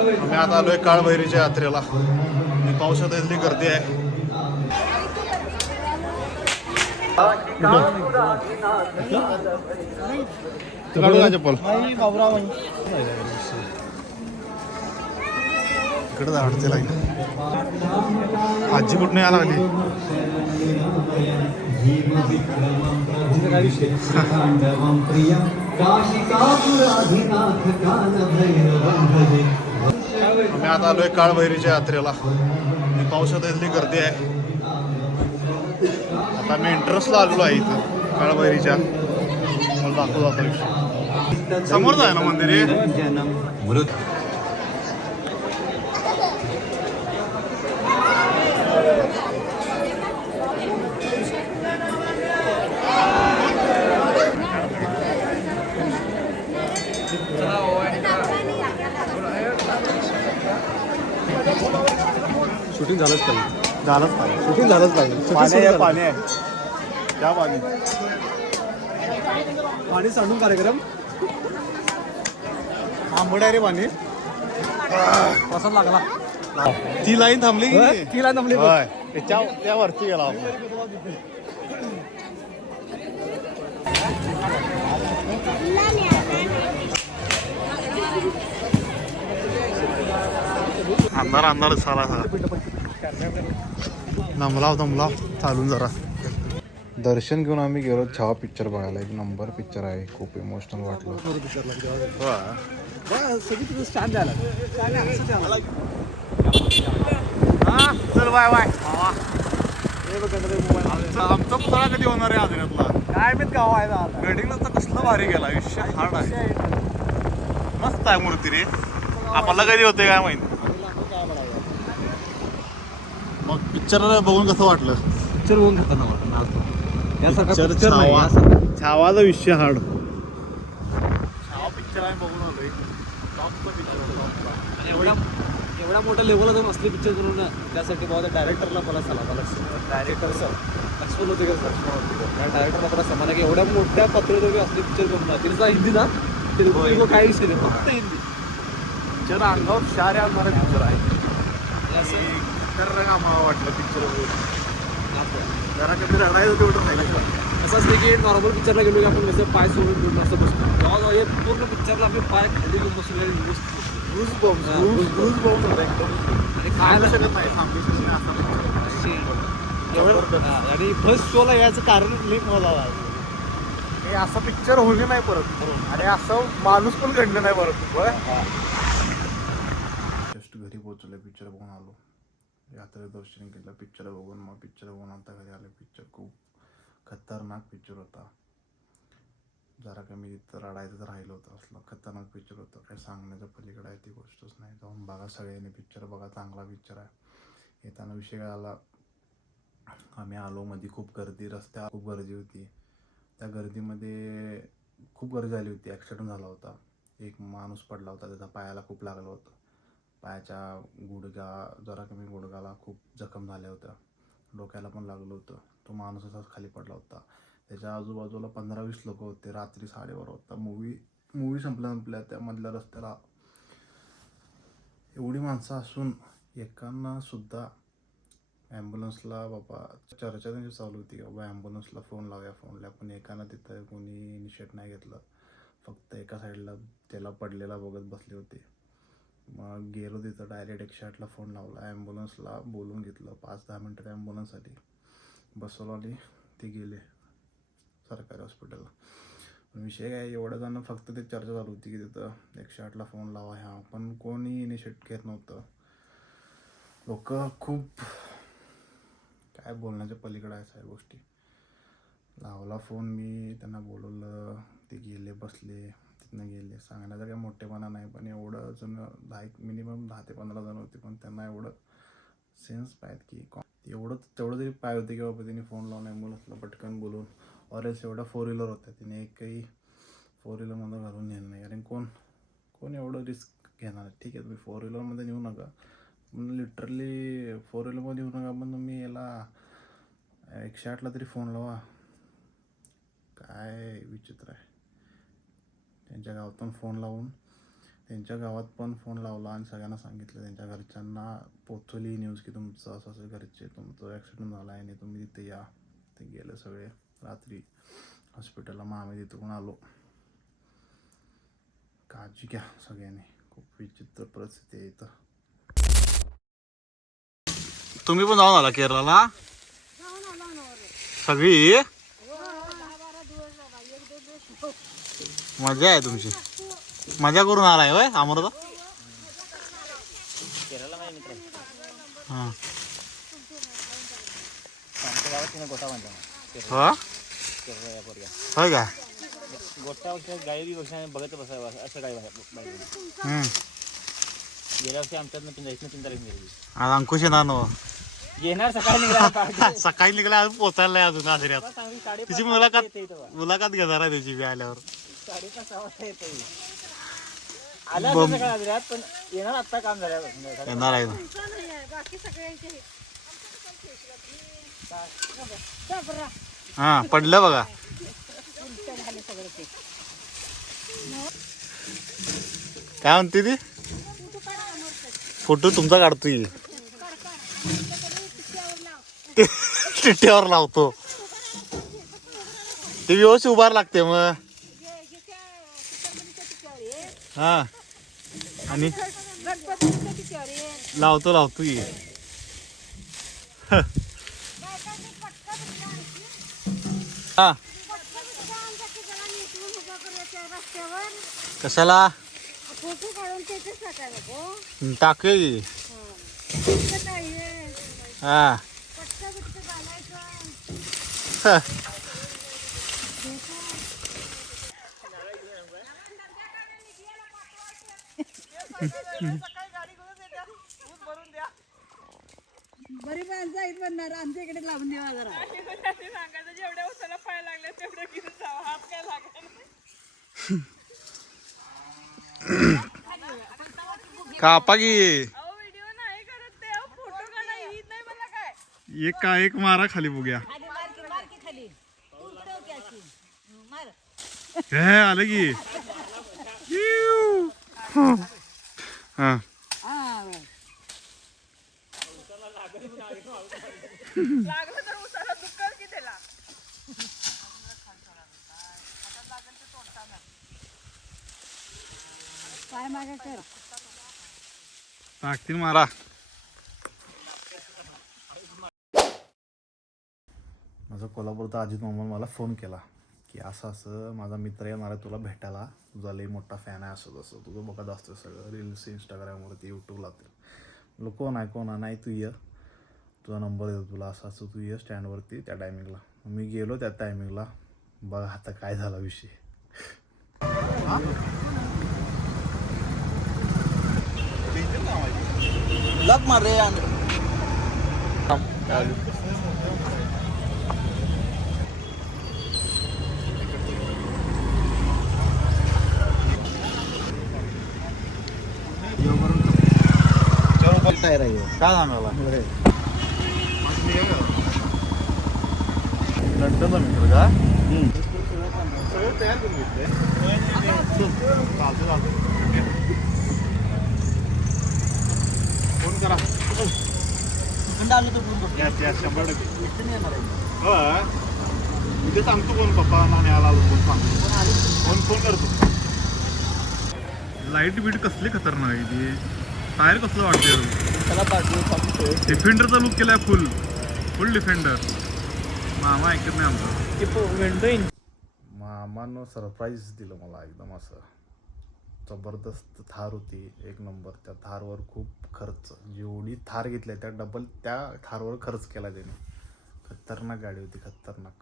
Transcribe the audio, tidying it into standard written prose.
आम्ही आता आलोय काळभैरीच्या यात्रेला. मी पावसात इथली गर्दी आहे. काढू का चप्पल? इकडे अडते लाईन. आजी कुठून यायला लागली? आम्ही आता आलोय काळभैरीच्या यात्रेला. मी पावसात इथली गर्दी आहे. आता मी इंटरेस्टला आलेलो आहे इथं काळभैरीच्या. मला दाखवतो समोरच आहे ना मंदिर हे. शूटिंग झालंच पाहिजे. झालंच पाहिजे. शूटिंग झालंच पाहिजे. पाणी आहे. त्या पाणी पाणी सांडून कार्यक्रम आंबट आहे रे पाणी. पसंत लागला. ती लाईन थांबली की नाही? ती लाईन थांबली. होय. त्यावरती गेला आपण. अंधार झाला सगळा. दमलाव चालून जरा. दर्शन घेऊन आम्ही गेलो छावा पिक्चर बघायला. एक नंबर पिक्चर आहे. खूप इमोशनल वाटलं. छान झाला. चल बाय. आमचा पुतळा कधी होणार आहे आदिनाथला? काय मी गाव आहे गडिंगला तर कसला भारी गेला. आयुष्य हार्ड आहे. मस्त आहे मूर्ती रे. आपल्याला कधी होते काय माहिती. मग पिक्चर बघून कसं वाटलं? पिक्चर बघून छावाचा विषय हार्ड. छावा पिक्चर आहे बघून आलोय. एवढ्या मोठ्या लेवलला जाऊन असले पिक्चर करून ना, त्यासाठी मला डायरेक्टरला मला डायरेक्टर सर लक्ष्मण होते का सर डायरेक्टरला मला समाना की एवढ्या मोठ्या पातळीवर असले पिक्चर करून ना तिचा हिंदी ना ते काही विषय नाही, फक्त हिंदी पिक्चर अंगावर शार आणणारा पिक्चर आहे. असं आम्हाला वाटलं पिक्चर जरा कधी रडायचं तेवढं नाही. असं असते की नॉर्मल पिक्चरला गेलो की आपण कसं पाय सोडून घेऊन असं बसतो. जेव्हा हे पूर्ण पिक्चरला आपले पाय खाली घेऊन बसले आणि खायला शकत नाही. आणि फर्स्ट शोला यायचं कारण लेख मला हे असं पिक्चर होणे नाही परत. आणि असं माणूस पण घडलं नाही परत. जस्ट घरी पोहोचलो. पिक्चर बघून आलो. यात्रे दर्शन केलं. पिक्चर बघून आता घरी आलं. पिक्चर खूप खतरनाक पिक्चर होता. जरा कमी तिथं रडायचं राहिलं होतं. असलं खतरनाक पिक्चर होतं. काय सांगण्याच्या पलीकडे आहे ती गोष्टच नाही. जाऊन बघा सगळ्यांनी पिक्चर बघा. चांगला पिक्चर आहे. येताना विषय काय आला, आम्ही आलो मध्ये खूप गर्दी. रस्त्यावर खूप गर्दी होती. त्या गर्दीमध्ये खूप गर्दी झाली होती. ॲक्सिडेंट झाला होता. एक माणूस पडला होता. त्याचा पायाला खूप लागलं होतं. पायाच्या जरा कमी गुडघ्याला खूप जखम झाल्या होत्या. डोक्याला पण लागलं होतं. तो माणूस असाच खाली पडला होता. त्याच्या आजूबाजूला 15-20 लोक होते. रात्री 12:30 वाजता मूवी संपल्या त्यामधल्या रस्त्याला एवढी माणसं असून एकांना सुद्धा ॲम्ब्युलन्सला बाबा चर्चा त्यांची चालू होती की बाबा ॲम्ब्युलन्सला फोन लावूया. पण एकानं तिथं कोणी इनिशिएट नाही घेतलं. फक्त एका साईडला त्याला पडलेला बघत बसले होते. मग गेलो तिथं डायरेक्ट 108ला फोन लावला. ॲम्ब्युलन्सला बोलून घेतलं. 5-10 मिनटं ॲम्ब्युलन्स आली. बसवलं आणि ते गेले सरकारी हॉस्पिटलला. विषय काय, एवढ्या जण फक्त ते चर्चा चालू होती की तिथं 108ला फोन लावा. पण कोणी इनिशिएट घेत नव्हतं. लोक खूप काय बोलण्याच्या पलीकडे आहे सगळ्या गोष्टी. लावला फोन मी, त्यांना बोलवलं. ते गेले, बसले, तिथनं गेले. सांगण्याचा काही मोठेपणा नाही. पण एवढं जण मिनिमम 10 ते 15 जण होते. पण त्यांना एवढं सेन्स पाहिजे की तेवढं तरी पाय होते की बाबा त्यांनी फोन लावून ॲम्ब्युलन्सला पटकन बोलून. ऑरेस एवढा 4 व्हीलर होता. तिने एकही 4 व्हीलरमध्ये घालून नेलं नाही. कारण कोण एवढं रिस्क घेणार. ठीक आहे तुम्ही 4 व्हीलरमध्ये नेऊ नका. लिटरली 4 व्हीलरमध्ये येऊ नका. पण तुम्ही याला 108ला तरी फोन लावा. काय विचित्र आहे. त्यांच्या गावातून फोन लावून त्यांच्या गावात पण फोन लावला आणि सगळ्यांना सांगितलं, त्यांच्या घरच्यांना पोचवली न्यूज की तुमचं असं असं घरचे तुमचं ॲक्सिडेंट झाला आहे आणि तुम्ही तिथे या. ते गेले सगळे रात्री हॉस्पिटलला. मग आम्ही तिथून आलो. काळजी घ्या सगळ्यांनी, खूप विचित्र परिस्थिती आहे इथं. तुम्ही पण जाऊन आला केरळला सगळी? मजा आहे तुमची, मजा करून आलाय होय अमृता? हां होय का? गोट्या गाई बघत बसावं असं काय गेल्या वर्षी आमच्यातनं पिंजारी आज अंकुश येणार ना येणार सकाळी निघाला सकाळी निघाला, अजून पोचायला नाही अजून आजऱ्यात. तिची मुलाखत घेणार आहे त्याची बी आल्यावर. 5:30 वाजता येते आल्या आजऱ्यात, पण येणार आता काम झालं येणार आहे ना. हा पडलं बघा. काय म्हणते ती? फोटो तुमचा काढतोय, टिट्ट्यावर लावतो. ते व्यवस्थित उभार लागते मग. हा आणि लावतो की. हा कशाला टाकूया की. हा बरी माणसं आहेत म्हणणार आमच्या इकडे लावून देवा जरा. सांगायचं जेवढ्या उसाला पाय लागले तेवढं घेऊन जावं, हात काय लागला. कापा की अहो व्हिडिओ नाही करत ते, फोटो काढा येत नाही मला काय. एक मारा खाली बघूया. हे आलं की. हा लागलं तर उसाला दुखल की त्याला. काय मागे कर टाकतील मारा. माझा कोल्हापूरचा अजित मामा मला फोन केला की असं असं माझा मित्र येणार आहे तुला भेटायला, तुझा लई मोठा फॅन आहे, असं तसं तुझं बघत असतं सगळं रील्स इंस्टाग्रामवरती यूट्यूबला. तर कोण आहे नाही, तू ये, तुझा नंबर देतो तुला, असं असं तू ये स्टँडवरती त्या टायमिंगला. मी गेलो त्या टायमिंगला. बघा आता काय झाला विषय. लग मार रे. टायर आहे काय सांगायला लंडनला मित्र का? सगळं तयार करून घेतलंय. चालतं फोन करा. या 100%. हो उद्या सांगतो कोण पप्पा न्यायला आलो कोण सांगतो फोन करतो. लाईट बीट कसली खतरनाक आहे ती. टायर कसलं वाटते. त्याला पाठवू डिफेंडरचा लुक केलाय फुल डिफेंडर. मामा ऐकत नाही आमचा. विंडो मामानं सरप्राईज दिलं मला एकदम असं. जबरदस्त थार होती, एक नंबर. त्या थारवर खूप खर्च, जेवढी थार घेतली त्या डबल त्या थारवर खर्च केला त्याने. खतरनाक गाडी होती, खतरनाक.